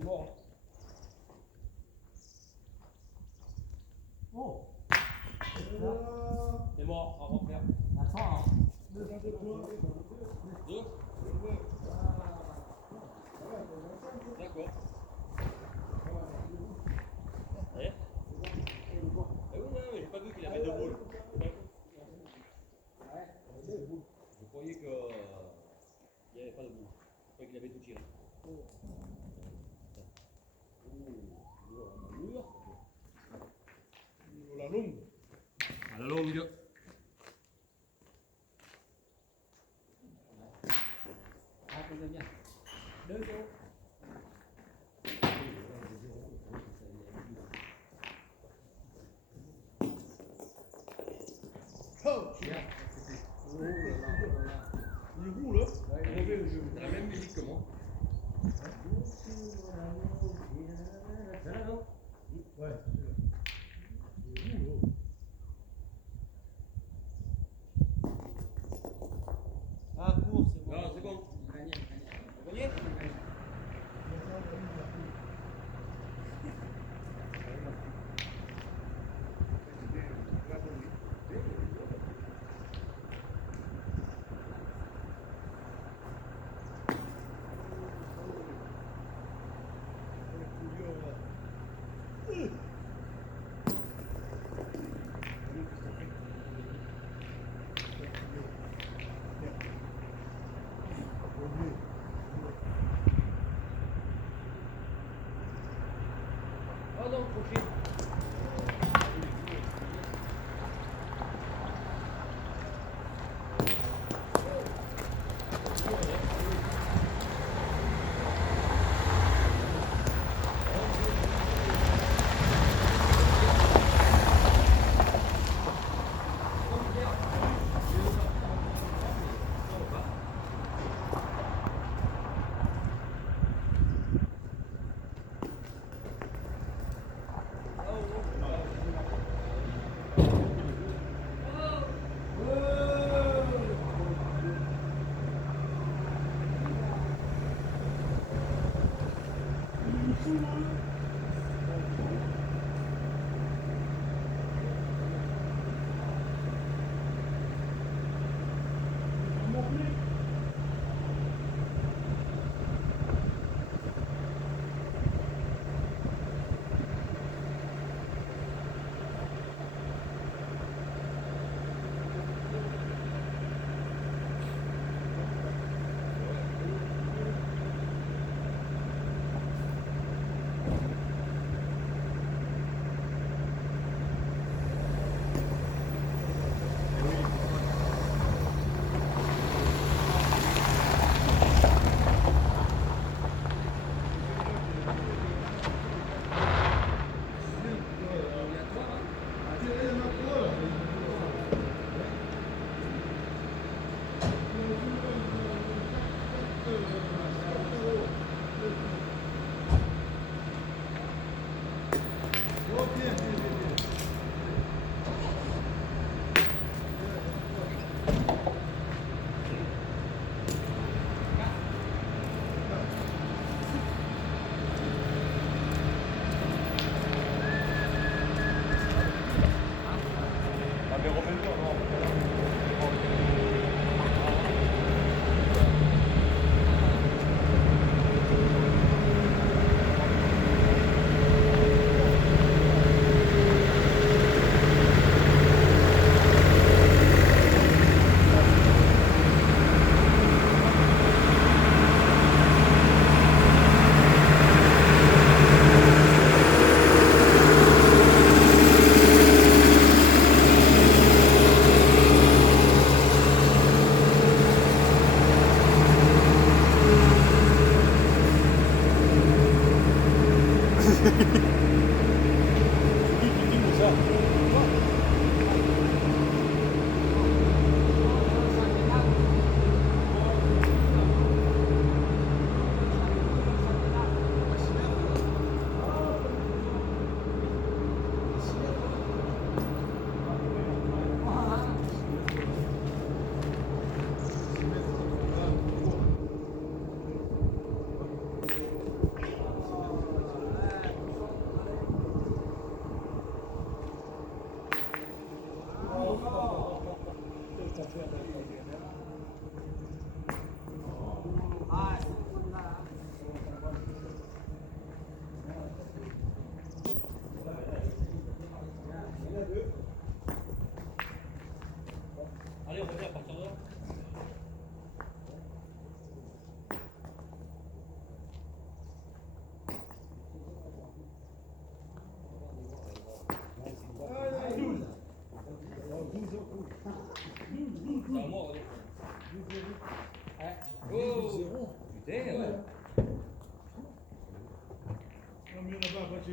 C'est mort. Oh. C'est mort, à refaire. Attends. Deux. D'accord. Eh oui, non, mais j'ai pas vu qu'il avait deux boules. Je croyais qu'il n'y avait pas de boule. Je croyais qu'il avait tout tiré. La longue. À la longue. Ah, c'est bien. 2-0. Oh, il roule, hein. Mauvais le jeu. T'as la même musique que moi. Ouais, il roule, oh. Ah, court, c'est bon. Non, c'est bon. Gagné. Vous voyez? Ah non, crochet.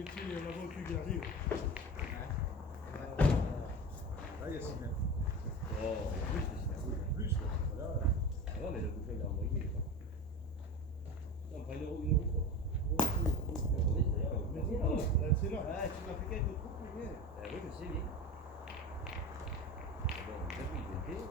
s'il y a la voiture qui arrive. Là, il y a 6 mètres. Oh, plus de 6 mètres. Plus, quoi. Voilà. Ah non, mais le bouchon, il a envoyé, il est pas. Non, pas une euro trop. Mais c'est là, c'est là. Ouais, tu m'as fait quelques trous, mais bien. Oui, je sais bien. Bon, on a vu, il était.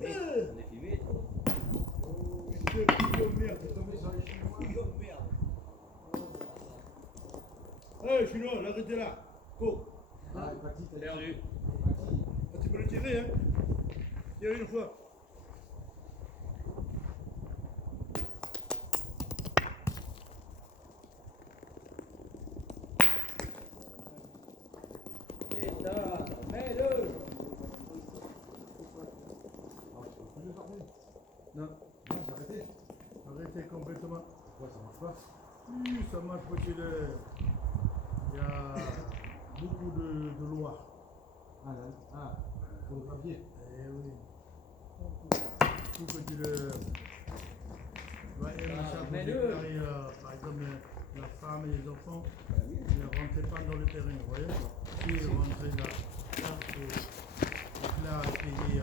On est filmé, trop. Oh, putain, couillon de merde, c'est tombé sur les Chinois. Couillon de merde. Hé, Chinois, arrêtez là. Go. Ah, il est parti, t'as Perdu. Ah, tu peux le tirer, hein. Tire une fois. Putain, mets-le. Non, non, j'ai arrêté. Arrêtez complètement. Pourquoi ça marche pas? Oui, ça marche parce qu'il y a beaucoup de lois. Ah, là, ah, pour le papier. Eh oui. Il faut que tu le. Ouais, mets-le. Par exemple, la femme et les enfants ne rentraient pas dans le terrain, vous voyez. S'ils rentraient là, donc là, payer.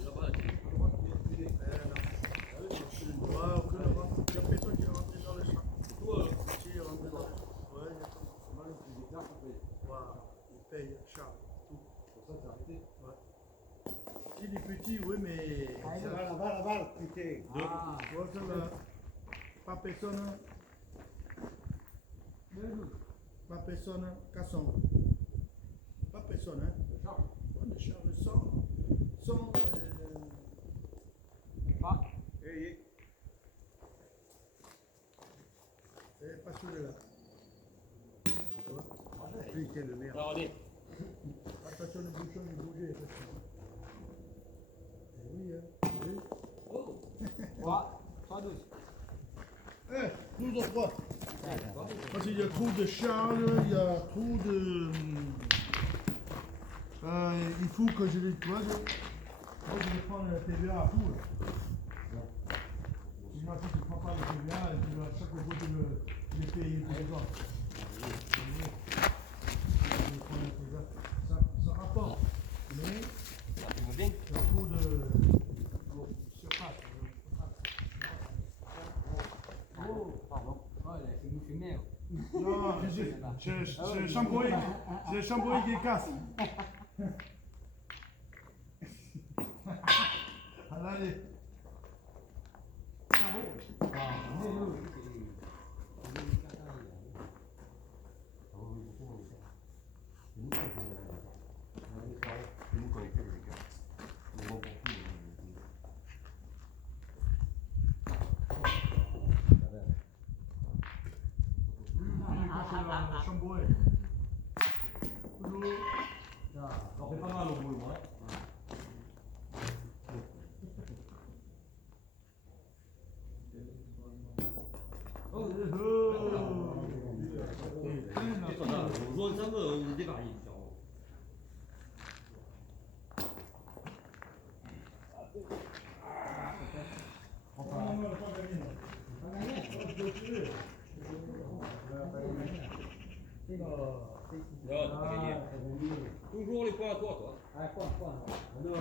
Il a pas la clé. Ouais, aucune rentre. Il y a personne qui est rentré dans le champ. Toi, Si, il est rentré dans le champ. Ouais, il y a tout. Mal, il est tard, après. Voilà, il paye cher. Tout. Pour ça, t'as arrêté. Ouais. S'il est petit, oui, mais. Ah, ça- là-bas, putain. Ah, voilà, ça, là. Pas personne. Pas personne, cassons. Pas personne, hein. Le charge. On est chargé sans. Pas. Pas celui-là. Putain de merde. regardez. Attention, le bouchon, il bougeait. Attention. Eh oui, hein. Oui. Oh, 3, 12. Eh, 12 ou 3. Parce qu'il y a trop de charges, il y a trop de. Il faut que je les. Moi, je vais prendre la TVA à tout. Là. Sinon, si tu ne prends pas la TVA, tu vas chaque fois que les payer tous les ans. Je vais prendre la TVA. Ça rapporte. Mais ça va bien. il y a trop de surface. Oh, pardon. Oh, il a fait bouffer merde. Non, c'est le shampoing qui casse. Allez. Shampoing. Toujours. On fait pas mal au boulot, hein. Oh. C'est pas ça, on joue ensemble, on est dévariés. Non, t'as pas gagné. Toujours les points à toi. Ah, quoi. Non,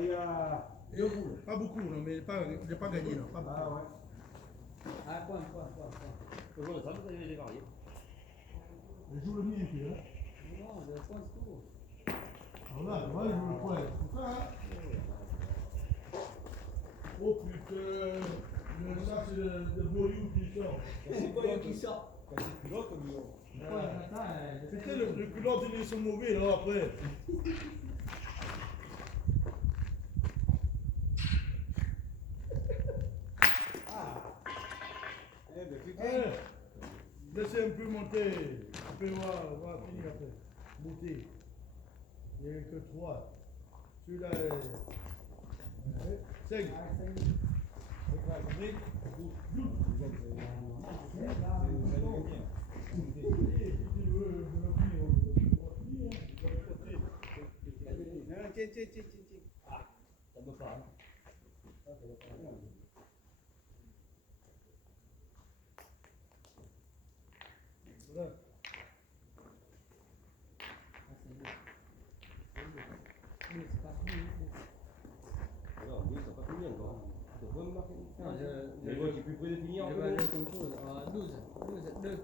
il y a 2 boules. Pas beaucoup, non, mais il n'a pas gagné. Non, pas beaucoup. Ah, ouais. Ah, quoi. On joue ensemble, vous allez les varier. Je joue le mien, puis, hein. Non, je pense tout. Voilà, moi, je joue le point. C'est ça, hein. Oh putain. Ça, c'est le voyou qui sort. C'est quoi qui sort? C'est plus long comme ils ont. Putain, le culotte, ils sont mauvais, là, après. Eh ben, putain. Eh, laissez un peu monter. Après, on va finir après. Monter. Il n'y a que 3. Celui-là est. 5. Tiens. veut pas. Hein. Voilà. Alors, lui, ça pas fini encore. C'est bon, Marc. Non, Mais moi, j'ai plus près de finir. je vais aller comme chose à 12, 2.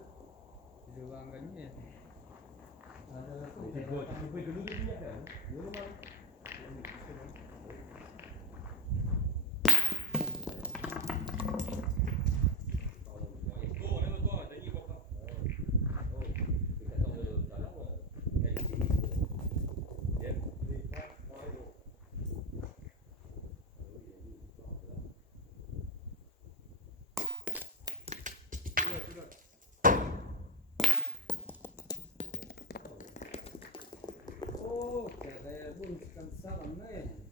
Je vais en gagner. Tu peux près que nous de finir quand même. C'est normal. Oh, lève-toi, Dani, quoi pas. Oh, c'est 14 talents, qualité, bien. Oh, che buon scansare a me.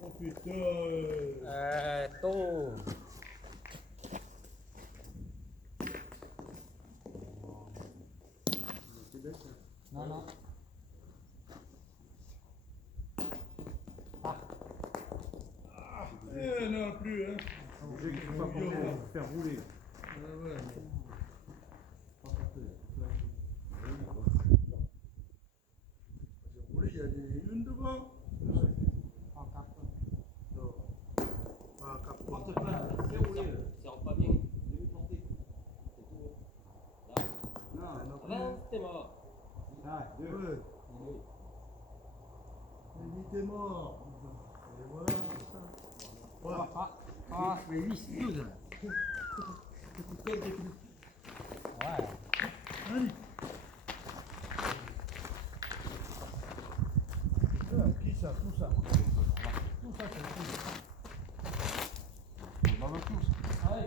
Oh putain. Tu. Non, non. Non plus, hein. Je ne sais pas pour faire rouler. Ouais, mais... Il y a une devant. En carton. Non. Pas un carton. Porte pas, c'est roulé. Ça rentre pas bien. Demi-portée. C'est tout. Là. Non, Avant, c'était mort. Ah, deux. Ouais. Il était mort. Et voilà, c'est ça. Voilà. Ah, mais 8, 12. Ouais. Allez. Qui ça? Tout ça. Tout ça, c'est qui? On va tous. Ah ouais.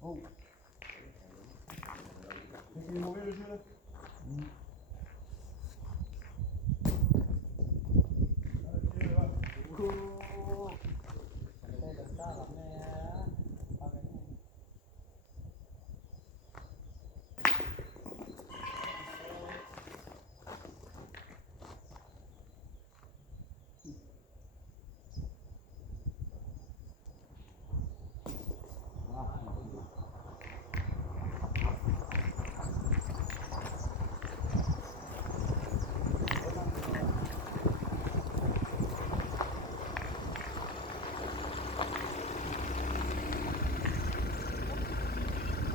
Oh. C'est qui mauvais le jeu là? Allez, va.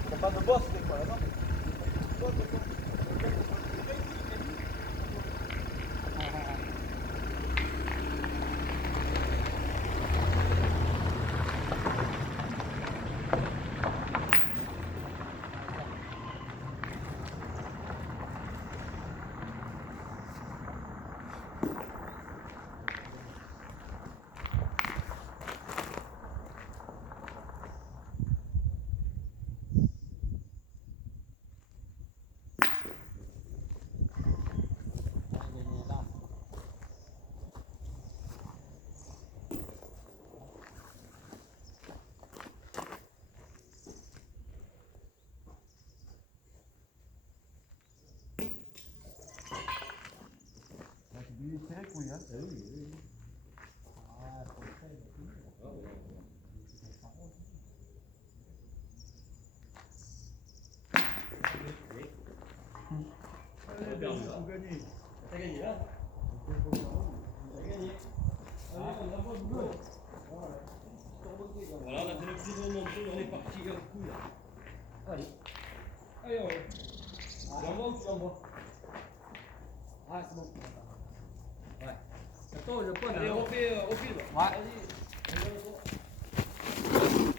T'as pas de boss des fois là-bas? C'est les couilles, hein? Allez, perdu, faut hein. gagner. T'as gagné, hein? T'as gagné. Allez, on envoie le boulot. Voilà, on a fait le plus de montée, on est parti vers le coup là. Allez. Allez, on va. Tu l'envoies ou tu l'envoies? Ah, c'est bon. Ouais. Attends, je prends. Allez, refais le. Ouais. Vas-y.